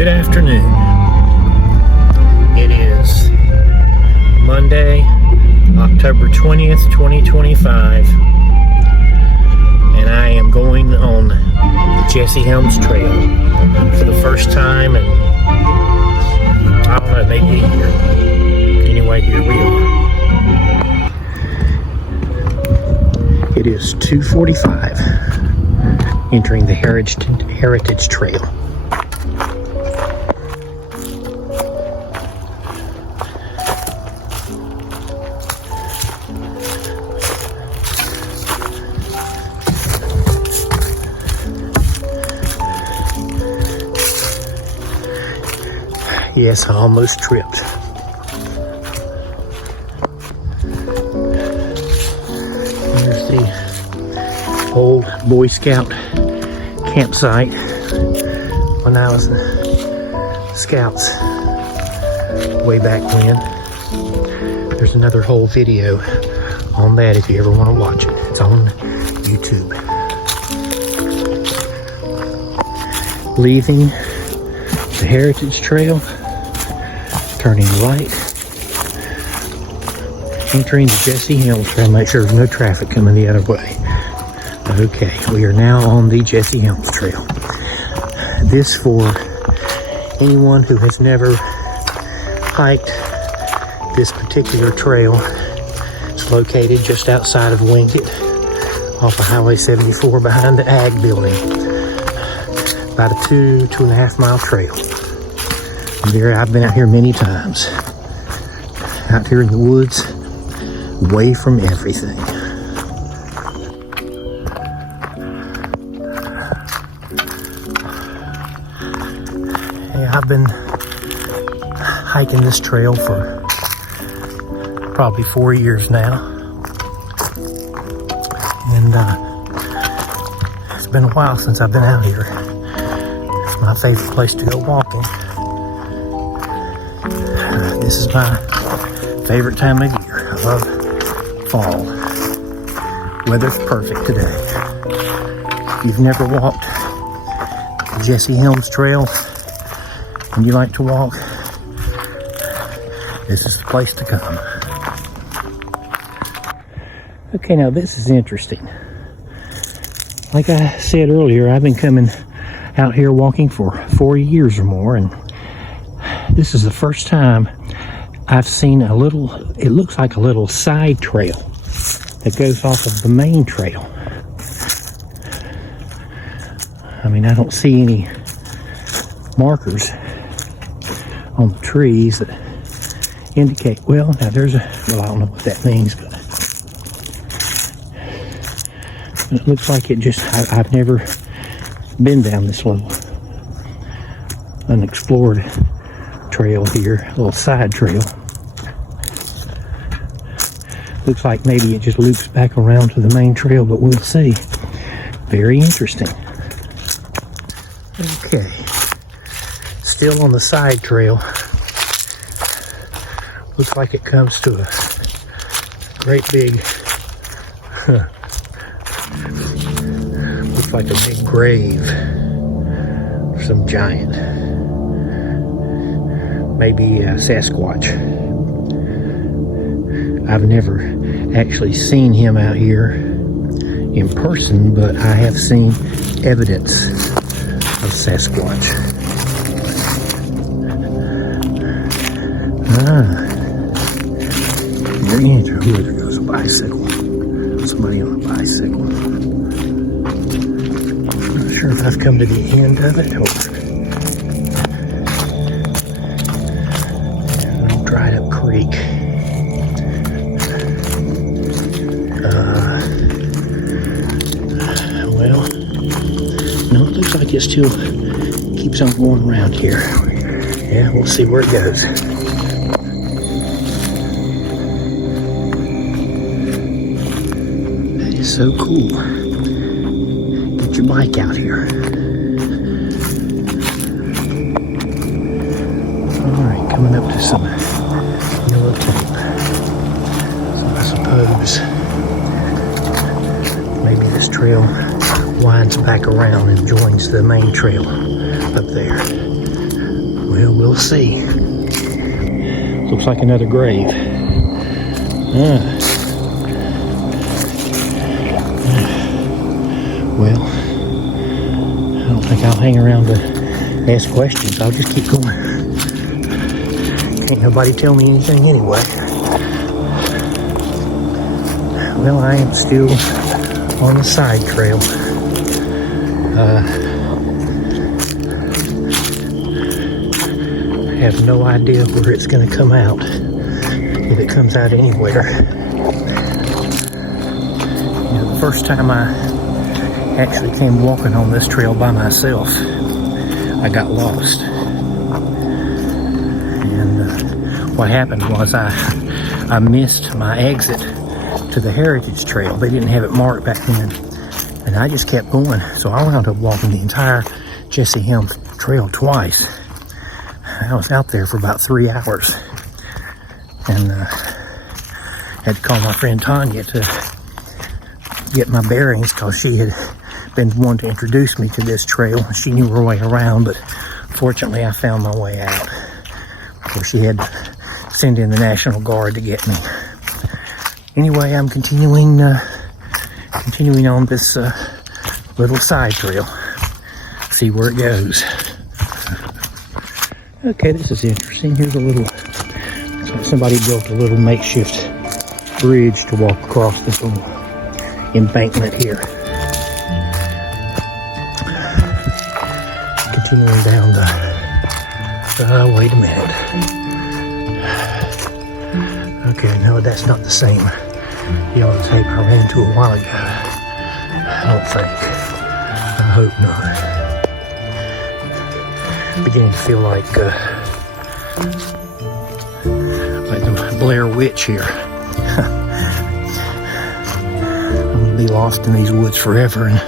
Good afternoon. It is Monday, October 20th, 2025, and I am going on the JESSIE'S Trail for the first time, and I don't know, maybe a year. Anyway, here we are. It is 2:45, entering the Heritage Trail. Yes, I almost tripped. There's the old Boy Scout campsite when I was in Scouts way back when. There's another whole video on that if you ever want to watch it. It's on YouTube. Leaving the Heritage Trail, turning right, entering the JESSIE'S Trail. Make sure there's no traffic coming the other way. Okay, we are now on the JESSIE'S Trail. This for anyone who has never hiked this particular trail. It's located just outside of Winkett, off of Highway 74 behind the Ag Building. About a 2.5 mile trail. I've been out here many times. Out here in the woods, away from everything. Yeah, I've been hiking this trail for probably 4 years now. And it's been a while since I've been out here. It's my favorite place to go walking. This is my favorite time of year. I love fall. Weather's perfect today. If you've never walked the JESSIE'S Trail and you like to walk, this is the place to come. Okay, now this is interesting. Like I said earlier, I've been coming out here walking for 4 years or more, and this is the first time I've seen a little, it looks like a little side trail that goes off of the main trail. I mean, I don't see any markers on the trees that indicate, well, now there's a, well, I don't know what that means, but it looks like it just, I've never been down this little unexplored trail here, a little side trail. Looks like maybe it just loops back around to the main trail, but we'll see. Very interesting. Okay, still on the side trail. Looks like it comes to a great big, looks like a big grave for some giant. Maybe a Sasquatch. I've never actually seen him out here in person, but I have seen evidence of Sasquatch. There goes a bicycle. Somebody on a bicycle. Not sure if I've come to the end of it or dried up creek. Well, no, it looks like it still keeps on going around here. Yeah, we'll see where it goes. That is so cool. Get your bike out here. Alright, coming up to some yellow tape. So I suppose maybe this trail winds back around and joins the main trail up there. Well, we'll see. Looks like another grave. Well, I don't think I'll hang around to ask questions. I'll just keep going. Can't nobody tell me anything anyway. Well, I am still on the side trail. I have no idea where it's going to come out, if it comes out anywhere. You know, the first time I actually came walking on this trail by myself, I got lost. And what happened was I missed my exit to the Heritage Trail. They didn't have it marked back then. And I just kept going. So I wound up walking the entire Jesse Helms Trail twice. I was out there for about 3 hours. And had to call my friend Tanya to get my bearings, because she had been one to introduce me to this trail. She knew her way around, but fortunately I found my way out. Of course, she had to send in the National Guard to get me. Anyway, I'm continuing on this little side trail. See where it goes. Okay, this is interesting. Here's a little, it's like somebody built a little makeshift bridge to walk across this little embankment here. Continuing down the, wait a minute. Okay, no, that's not the same yellow tape I ran to a while ago. I don't think. I hope not. Beginning to feel like the Blair Witch here. I'm gonna be lost in these woods forever, and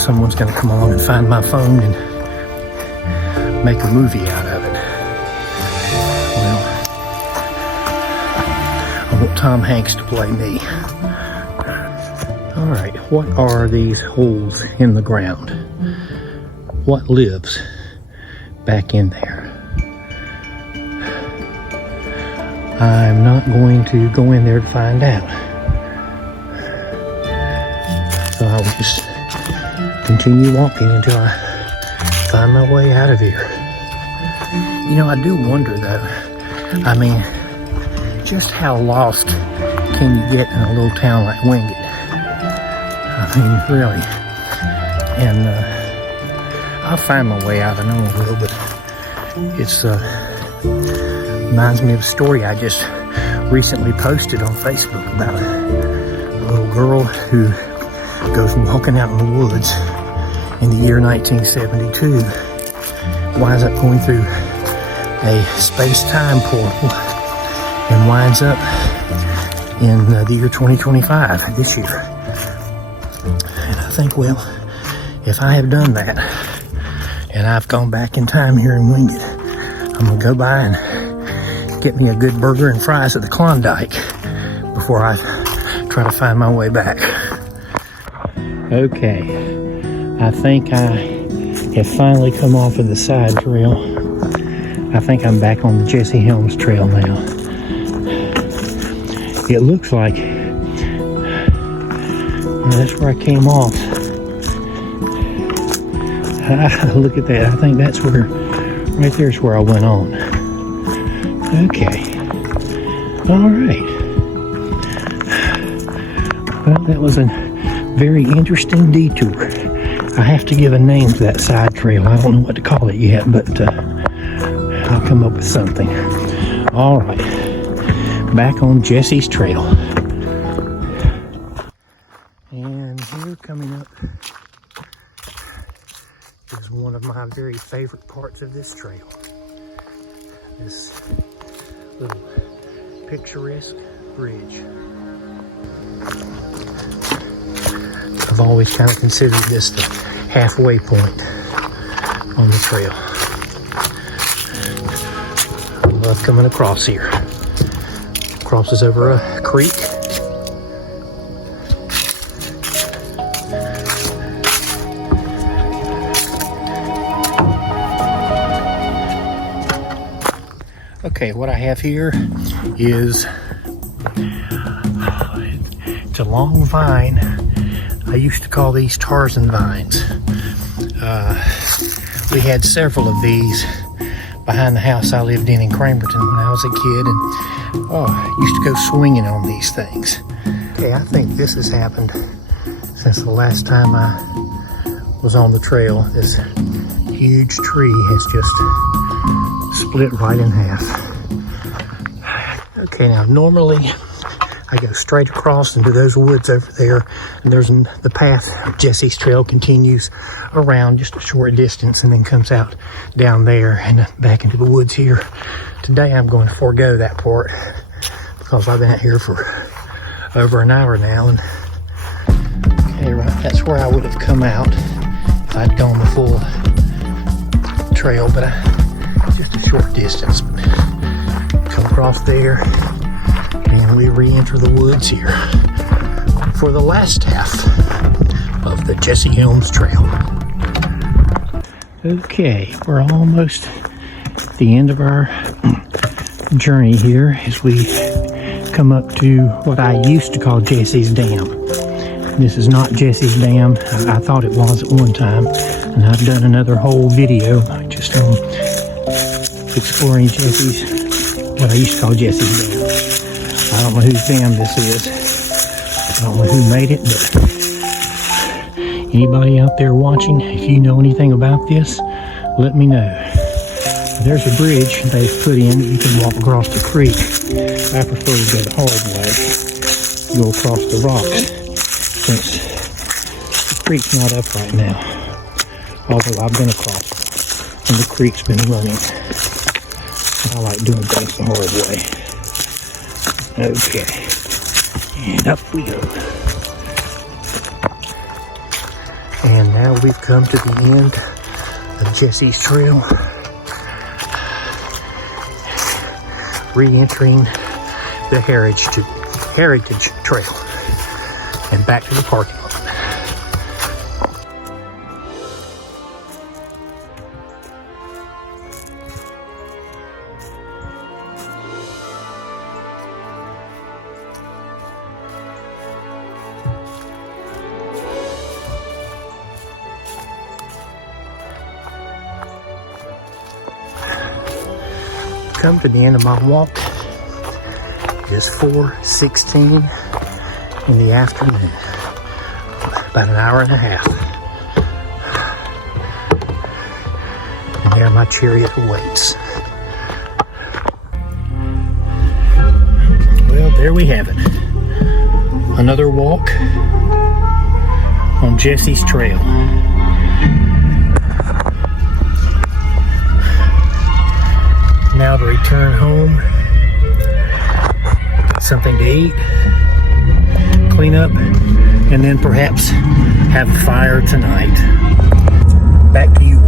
someone's gonna come along and find my phone and make a movie out of it. Well, I want Tom Hanks to play me. All right, what are these holes in the ground? What lives back in there? I'm not going to go in there to find out. So I'll just continue walking until I find my way out of here. You know, I do wonder though, I mean, just how lost can you get in a little town like Wingate? I mean, really. And I'll find my way out, I know I will, but it's reminds me of a story I just recently posted on Facebook about a little girl who goes walking out in the woods in the year 1972, winds up going through a space-time portal and winds up in the year 2025, this year. And I think, well, if I have done that, and I've gone back in time here in Wingate, I'm gonna go by and get me a good burger and fries at the Klondike before I try to find my way back. Okay, I think I have finally come off of the side trail. I think I'm back on the Jesse Helms Trail now. It looks like that's where I came off. Look at that. I think that's where, right there's where I went on. Okay. All right. Well, that was a very interesting detour. I have to give a name to that side trail. I don't know what to call it yet, but I'll come up with something. All right. Back on Jesse's Trail. And here coming up is one of my very favorite parts of this trail. This little picturesque bridge. I've always kind of considered this the halfway point on the trail. I love coming across here. Crosses over a creek. Okay, what I have here is it's a long vine. I used to call these Tarzan vines. We had several of these behind the house I lived in Cramerton when I was a kid, and I used to go swinging on these things. Okay, I think this has happened since the last time I was on the trail. This huge tree has just split right in half. Okay, now normally I go straight across into those woods over there, and the path of Jessie's trail continues around just a short distance and then comes out down there and back into the woods here. Today I'm going to forego that part because I've been out here for over an hour now, and okay, right, that's where I would have come out if I'd gone the full trail, but just a short distance. Come across there and we re-enter the woods here for the last half of the Jessie Helms Trail. Okay, we're almost at the end of our journey here as we come up to what I used to call Jessie's Dam. This is not Jessie's Dam. I thought it was at one time, and I've done another whole video just on exploring what I used to call Jessie's Dam. I don't know whose dam this is. I don't know who made it, but anybody out there watching, if you know anything about this, let me know. There's a bridge they've put in that you can walk across the creek. I prefer to go the hard way, go across the rocks, since the creek's not up right now. Although I've been across and the creek's been running. I like doing things the hard way. Okay, and up we go. And now we've come to the end of Jessie's Trail, re-entering the Heritage Trail and back to the parking lot. Come to the end of my walk. It is 4:16 in the afternoon, about an hour and a half. And there my chariot awaits. Well, there we have it. Another walk on Jessie's Trail. Now to return home, get something to eat, clean up, and then perhaps have a fire tonight. Back to you.